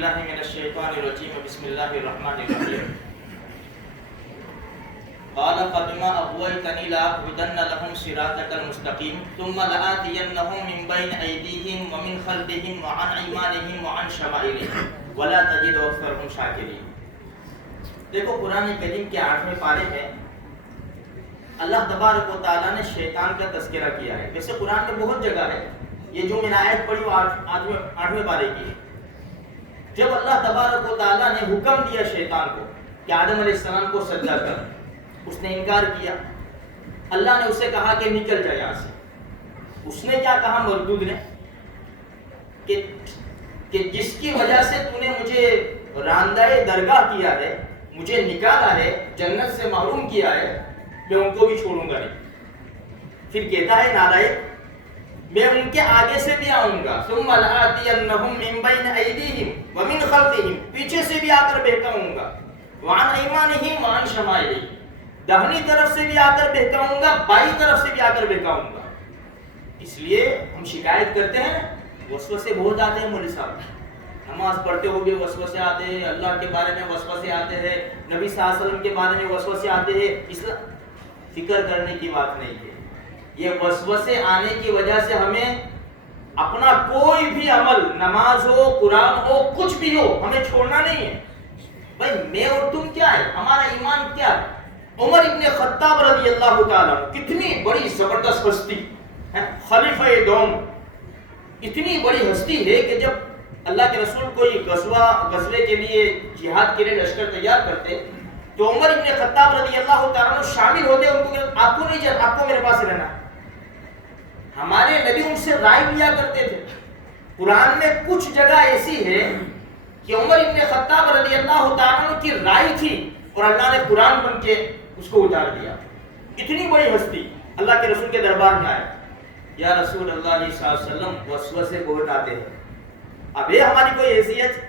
باللہ من الشیطان الرجیم بسم اللہ الرحمن الرحیم قال فبما اغويتني لأقعدن لهم صراطك المستقيم ثم لآتينهم من بين أيديهم ومن خلفهم وعن أيمانهم وعن شمائلهم ولا تجد أكثرهم شاكرين. دیکھو قرآن کریم کے 8ویں پارے میں اللہ تبارک و تعالیٰ نے شیطان کا تذکرہ کیا ہے. ویسے قرآن میں بہت جگہ ہے، یہ جو میں نے آیت پڑھی وہ 8ویں پارے کی ہے. جب اللہ تبارک و تعالیٰ نے حکم دیا شیطان کو کہ آدم علیہ السلام کو سجدہ کر، اس نے انکار کیا. اللہ نے اسے کہا کہ نکل جا یہاں سے. اس نے کیا کہا مردود نے کہ جس کی وجہ سے تو نے مجھے راندہ درگاہ کیا ہے، مجھے نکالا ہے، جنت سے محروم کیا ہے، میں ان کو بھی چھوڑوں گا نہیں. پھر کہتا ہے نالائق میں ان کے آگے سے بھی آؤں گا. ثم لآتینہم من بین ایدیہم ومن خلفہم، پیچھے سے بھی آ کر بہکاؤں گا. وعن ایمانہم وعن شمائلہم، داہنی طرف سے بھی آ کر بہکاؤں گا، بائیں طرف سے بھی آ کر بہکاؤں گا. اس لیے ہم شکایت کرتے ہیں، وسوسے بہت آتے ہیں مولوی صاحب. نماز پڑھتے ہوئے وسوسے آتے ہیں، اللہ کے بارے میں وسوسے آتے ہیں، نبی صلی اللہ علیہ وسلم کے بارے میں وسوسے آتے ہیں. فکر کرنے کی بات نہیں ہے. یہ وسوسے آنے کی وجہ سے ہمیں اپنا کوئی بھی عمل، نماز ہو، قرآن ہو، کچھ بھی ہو، ہمیں چھوڑنا نہیں ہے. بھائی میں اور تم کیا ہے، ہمارا ایمان کیا ہے. عمر ابن خطاب رضی اللہ تعالیٰ کتنی بڑی زبردست ہستی ہے، خلیفہ دوم. اتنی بڑی ہستی ہے کہ جب اللہ کے رسول کوئی غزوے کے لیے، جہاد کے لیے لشکر تیار کرتے تو عمر ابن خطاب رضی اللہ تعالیٰ شامل ہوتے. ان کو آپ کو نہیں جانا، آپ کو میرے پاس رہنا. ہمارے نبی ان سے رائے لیا کرتے تھے. قرآن میں کچھ جگہ ایسی ہے کہ عمر ابن خطاب رضی اللہ تعالیٰ کی رائے تھی اور اللہ نے قرآن بن کے اس کو اتار دیا. اتنی بڑی ہستی اللہ کے رسول کے دربار میں آئے. یا رسول اللہ صلی اللہ علیہ وسلم وسوسے بہت آتے ہیں، اب یہ ہماری کوئی حیثیت.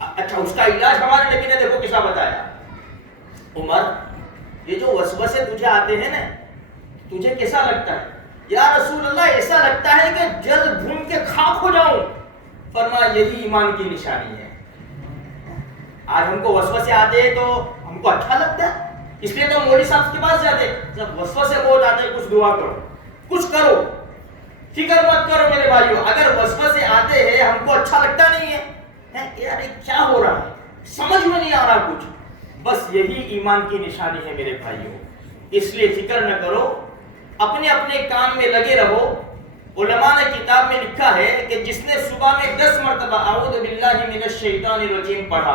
اچھا اس کا علاج ہمارے نبی نے دیکھو کیسا بتایا. عمر یہ جو وسوسے تجھے آتے ہیں نا، تجھے کیسا لگتا ہے؟ یا رسول اللہ ایسا لگتا ہے کہ جل بھون کے خاک ہو جاؤں. فرمایا یہی ایمان کی نشانی ہے. آج ہم کو وسوسے آتے ہیں تو ہم کو اچھا لگتا ہے، اس لیے تو مولوی صاحب کے پاس جاتے. جب وسوسے بہت آتے ہیں کچھ دعا کرو، کچھ کرو، فکر مت کرو میرے بھائیو. اگر وسوسے آتے ہیں ہم کو اچھا لگتا نہیں ہے، یار کیا ہو رہا ہے، سمجھ میں نہیں آ رہا کچھ، بس یہی ایمان کی نشانی ہے میرے بھائیو. اس لیے فکر نہ کرو، اپنے اپنے کام میں لگے رہو. علماء نے کتاب میں لکھا ہے کہ جس نے صبح میں 10 مرتبہ اعوذ باللہ من الشیطان الرجیم پڑھا،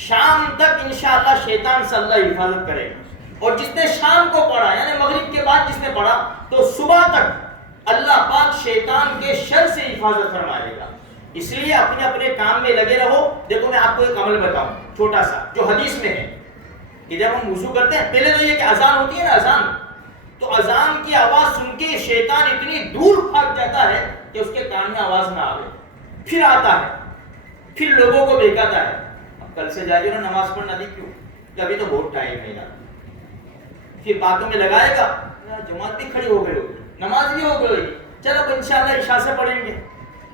شام تک انشاءاللہ شیطان سے اللہ حفاظت کرے گا. اور جس نے شام کو پڑھا یعنی مغرب کے بعد جس نے پڑھا تو صبح تک اللہ پاک شیطان کے شر سے حفاظت فرمائے گا. اس لیے اپنے اپنے کام میں لگے رہو. دیکھو میں آپ کو ایک عمل بتاؤں چھوٹا سا جو حدیث میں ہے کہ جب ہم وضو کرتے ہیں پہلے تو یہ کہ اذان ہوتی ہے نا، اذان، تو اذان کی آواز سن کے شیطان اتنی دور بھاگ جاتا ہے کہ اس کے کان میں آواز نہ آئے. پھر آتا ہے، پھر لوگوں کو بہکاتا ہے. اب کل سے جائیے نا نماز پڑھنا دی کیوں کہ ابھی تو بہت ٹائم ہے یار. پھر باتوں میں لگائے گا، جماعت بھی کھڑی ہو گئی ہوگی، نماز بھی ہو گئی ہوگی، چلو انشاءاللہ عشاء سے پڑھیں گے.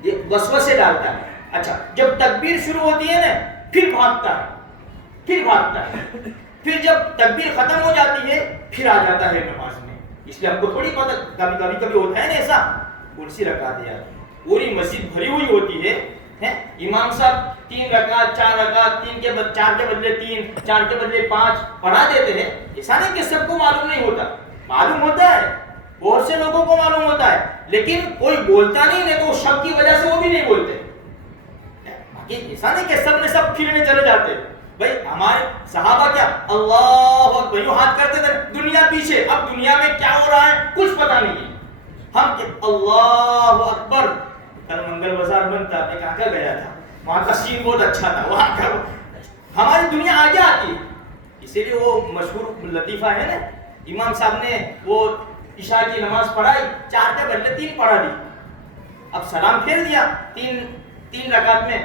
یہ وسوسے ڈالتا ہے. اچھا جب تکبیر شروع ہوتی ہے نا پھر بھاگتا ہے، پھر بھاگتا ہے. پھر جب تکبیر ختم ہو جاتی ہے پھر آ جاتا ہے نماز میں. اس لیے ہم کو تھوڑی پتہ، کبھی ہوتا ہے نا ایسا، کرسی رکھا دیا، پوری مسجد بھری ہوئی ہوتی ہے، امام صاحب 3 رکعت 4 رکعت 4 کے بدلے 3 4 کے بدلے 5 پڑھا دیتے ہیں. ایسا نہیں کہ سب کو معلوم نہیں ہوتا، معلوم ہوتا ہے، بہت سے لوگوں کو معلوم ہوتا ہے، لیکن کوئی بولتا نہیں تو شک کی وجہ سے وہ بھی نہیں بولتے. ایسا نہیں کہ سب نے سب پھرنے چلے جاتے. بھائی ہمارے صحابہ کیا اللہ اکبر یوں ہاتھ کرتے تھے، دنیا پیچھے. اب دنیا میں کیا ہو رہا ہے کچھ پتہ نہیں ہے. ہم کہ اللہ اکبر. کل منگل بازار بنتا، میں کہاں گیا تھا، وہاں کا سین بہت اچھا تھا. وہاں کا ہماری دنیا آگے آتی ہے. اسی لیے وہ مشہور لطیفہ ہے نا، امام صاحب نے وہ عشاء کی نماز پڑھائی، 4 کے بدلے 3 پڑھا دی. اب سلام پھیر دیا 3 رکعت میں،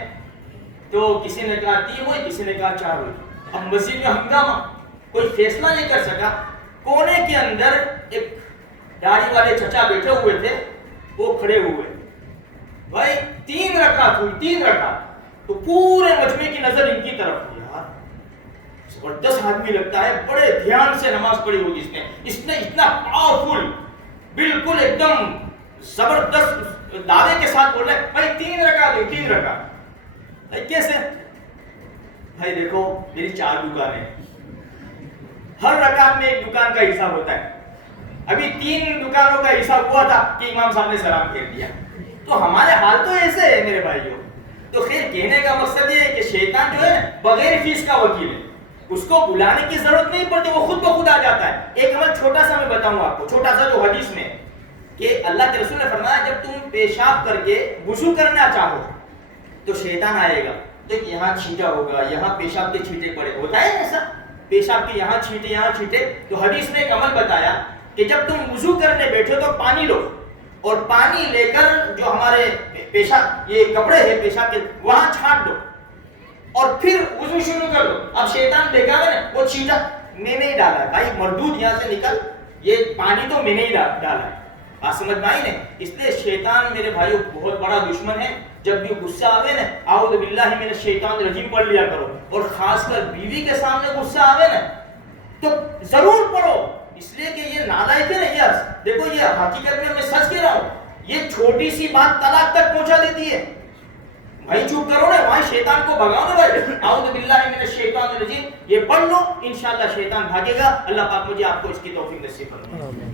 تو کسی نے کہا 3 ہوئی، کسی نے کہا 4 ہوئی. اب مسجد میں ہنگامہ، کوئی فیصلہ نہیں کر سکا. کونے کے اندر ایک داڑھی والے چچا بیٹھے ہوئے تھے، وہ کھڑے ہوئے. بھائی 3 رکعت ہوئی، 3 رکعت. تو پورے مجمع کی نظر ان کی طرف تھی. یار زبردست آدمی لگتا ہے, بڑے دھیان سے نماز پڑھی ہوگی اس نے اتنا پاورفل, بالکل ایک دم زبردست دعوے کے ساتھ بول رہے ہیں بھائی 3 رکعت دو, 3 رکعت. بھائی کیسے؟ بھائی دیکھو میری 4 دکانیں ہیں, ہر رکعت میں ایک دکان کا حساب ہوتا ہے. ابھی 3 دکانوں کا حساب ہوا تھا کہ امام صاحب نے سلام پھیر دیا. تو ہمارے حال تو ایسے ہے میرے بھائیوں. تو خیر کہنے کا مقصد یہ ہے کہ شیطان جو ہے بغیر فیس کا وکیل ہے, اس کو بلانے کی ضرورت نہیں پڑتی, وہ خود بخود آ جاتا ہے. ایک عمل چھوٹا سا میں بتاؤں آپ کو, چھوٹا سا جو حدیث میں, کہ اللہ کے رسول نے فرمایا جب تم پیشاب کر کے وضو کرنا چاہو تو شیطان آئے گا, تو یہاں چھینٹا ہوگا, یہاں پیشاب کے چھینٹے پڑے, ہوتا ہے ایسا, پیشاب کے یہاں چھینٹے یہاں چھینٹے. تو حدیث میں ایک عمل بتایا کہ جب تم وضو کرنے بیٹھو تو پانی لو, اور پانی لے کر جو ہمارے پیشاب یہ کپڑے ہیں پیشاب کے وہاں چھانٹ دو, اور پھر وضو شروع کر دو. اب شیطان دیکھا ہے نا وہ چھینٹا میں نے ہی ڈالا ہے, بھائی مردود یہاں سے نکل, یہ پانی تو میں نے ہی ڈالا ہے. بات سمجھ میں آئی نا؟ اس لیے شیطان میرے بھائیو بہت بڑا دشمن ہے. جب بھی غصہ آوے نا اعوذ باللہ من الشیطان الرجیم پڑھ لیا کرو, اور خاص کر بیوی کے سامنے غصہ آوے نا تو ضرور پڑھو, اس لیے کہ یہ نالائق ہے نا. یہ دیکھو یہ حقیقت میں سچ کہہ رہا ہوں, یہ چھوٹی سی بات طلاق تک پہنچا دیتی ہے. بھائی چپ کرو نا, وہاں شیطان کو بھگاؤ نا بھائی, اعوذ باللہ من الشیطان الرجیم یہ پڑھ لو, انشاءاللہ شیطان بھاگے گا. اللہ پاک مجھے آپ کو اس کی توفیق نصیب فرمائے.